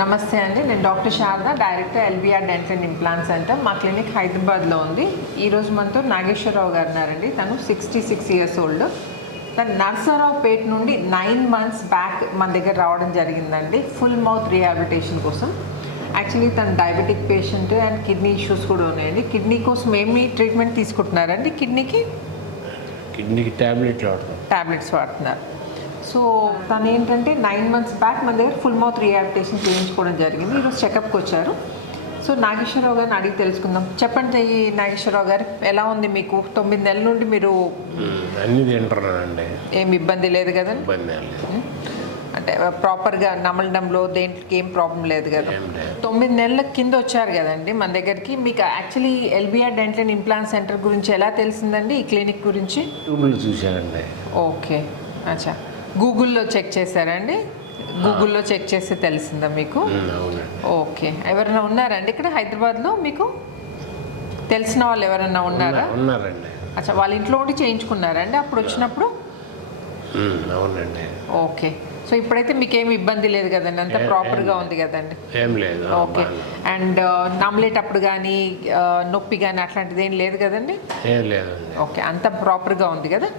నమస్తే అండి, నేను doctor Sharada, director LBR dental and implant centre. మా క్లినిక్ హైదరాబాద్లో ఉంది. ఈరోజు మనతో నాగేశ్వరరావు గారు ఉన్నారండి. తను 66 ఇయర్స్ ఓల్డ్. తను నర్సరావుపేట నుండి 9 months బ్యాక్ మన దగ్గర రావడం జరిగిందండి ఫుల్ మౌత్ రీహాబిలిటేషన్ కోసం. యాక్చువల్లీ తను diabetic patient and kidney issues కూడా ఉన్నాయండి. కిడ్నీ కోసం ఏమి ట్రీట్మెంట్ తీసుకుంటున్నారండి? కిడ్నీకి ట్యాబ్లెట్స్ వాడుతున్నారు. సో తను ఏంటంటే 9 months బ్యాక్ మన దగ్గర ఫుల్ మౌత్ రీహాబిలిటేషన్ చేయించుకోవడం జరిగింది. ఈరోజు చెకప్కి వచ్చారు. సో నాగేశ్వరరావు గారిని అడిగి తెలుసుకుందాం. చెప్పండి నాగేశ్వరరావు గారు, ఎలా ఉంది మీకు? 9 నెలల నుండి మీరు అన్ని తింటున్నానండి, ఏం ఇబ్బంది లేదు కదండి? అంటే ప్రాపర్గా నమలడంలో దేంట్లోకి ఏం ప్రాబ్లం లేదు కదా? 9 నెలల కింద వచ్చారు కదండి మన దగ్గరికి. మీకు actually LBR dental and implant centre గురించి ఎలా తెలిసిందండి? ఈ క్లినిక్ గురించి చూశానండి. ఓకే, అచ్చా. గూగుల్లో చెక్ చేశారండి? గూగుల్లో చెక్ చేస్తే తెలిసిందా మీకు? ఓకే. ఎవరైనా ఉన్నారండి ఇక్కడ హైదరాబాద్లో మీకు తెలిసిన వాళ్ళు ఎవరైనా ఉన్నారా? ఉన్నారండి. అచ్చా, వాళ్ళ ఇంట్లో ఉండి చేయించుకున్నారండి అప్పుడు వచ్చినప్పుడు? అవునండి. ఓకే. సో ఇప్పుడైతే మీకేమి ఇబ్బంది లేదు కదండి, అంతా ప్రాపర్గా ఉంది కదండి? ఏం లేదు. ఓకే. అండ్ నమ్మలేటప్పుడు కానీ నొప్పి కానీ అట్లాంటిది ఏం లేదు కదండి? ఏం లేదు. ఓకే, అంతా ప్రాపర్గా ఉంది కదా?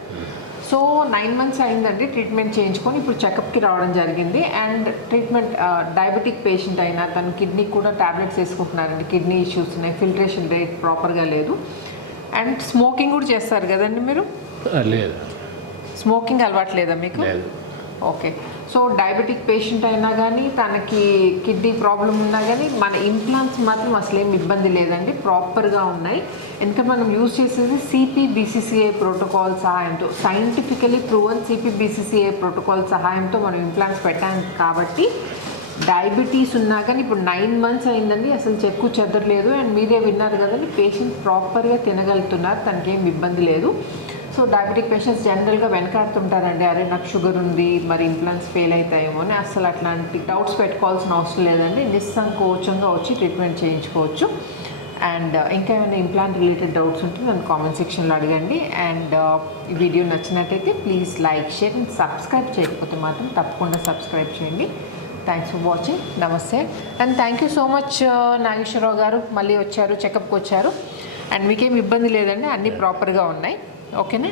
సో 9 months అయిందండి ట్రీట్మెంట్ చేయించుకొని ఇప్పుడు చెకప్కి రావడం జరిగింది. అండ్ ట్రీట్మెంట్ డయాబెటిక్ పేషెంట్ అయినా తను కిడ్నీ కూడా ట్యాబ్లెట్స్ వేసుకుంటున్నారండి. కిడ్నీ ఇష్యూస్ ఉన్నాయి, ఫిల్ట్రేషన్ రేట్ ప్రాపర్గా లేదు. అండ్ స్మోకింగ్ కూడా చేస్తారు కదండి మీరు? లేదు. స్మోకింగ్ అలవాటు లేదా మీకు? ఓకే. సో డయాబెటిక్ పేషెంట్ అయినా కానీ తనకి కిడ్నీ ప్రాబ్లం ఉన్నా కానీ మన ఇంప్లాంట్స్ మాత్రం అసలు ఏం ఇబ్బంది లేదండి, ప్రాపర్గా ఉన్నాయి. ఎందుకంటే మనం యూజ్ చేసేది CPBCCI ప్రోటోకాల్ సహాయంతో, సైంటిఫికలీ ప్రూవన్ CPBCCI ప్రోటోకాల్ సహాయంతో మనం ఇంప్లాంట్స్ పెట్టాం కాబట్టి డయాబెటీస్ ఉన్నా కానీ ఇప్పుడు 9 months అయిందండి, అసలు చెక్కు చెదరలేదు. అండ్ మీరే విన్నారు కదండి, పేషెంట్ ప్రాపర్గా తినగలుగుతున్నారు, తనకేం ఇబ్బంది లేదు. సో డయాబెటిక్ పేషెంట్స్ జనరల్గా వెనకాడుతుంటారండి, అరే నాకు షుగర్ ఉంది మరి ఇంప్లాంట్స్ ఫెయిల్ అవుతాయేమో అని. అసలు అట్లాంటి డౌట్స్ పెట్టుకోవాల్సిన అవసరం లేదండి, నిస్సంకోచంగా వచ్చి ట్రీట్మెంట్ చేయించుకోవచ్చు. అండ్ ఇంకా ఏమైనా ఇంప్లాంట్ రిలేటెడ్ డౌట్స్ ఉంటే నన్ను కామెంట్ సెక్షన్లో అడగండి. అండ్ ఈ వీడియో నచ్చినట్టయితే please like, share and subscribe చేయకపోతే మాత్రం తప్పకుండా సబ్స్క్రైబ్ చేయండి. Thanks for watching. Namaste and thank you so much Nageswara Rao garu, మళ్ళీ వచ్చారు, చెకప్కి వచ్చారు. అండ్ మీకేం ఇబ్బంది లేదండి, అన్నీ ప్రాపర్గా ఉన్నాయి. ఓకేనా?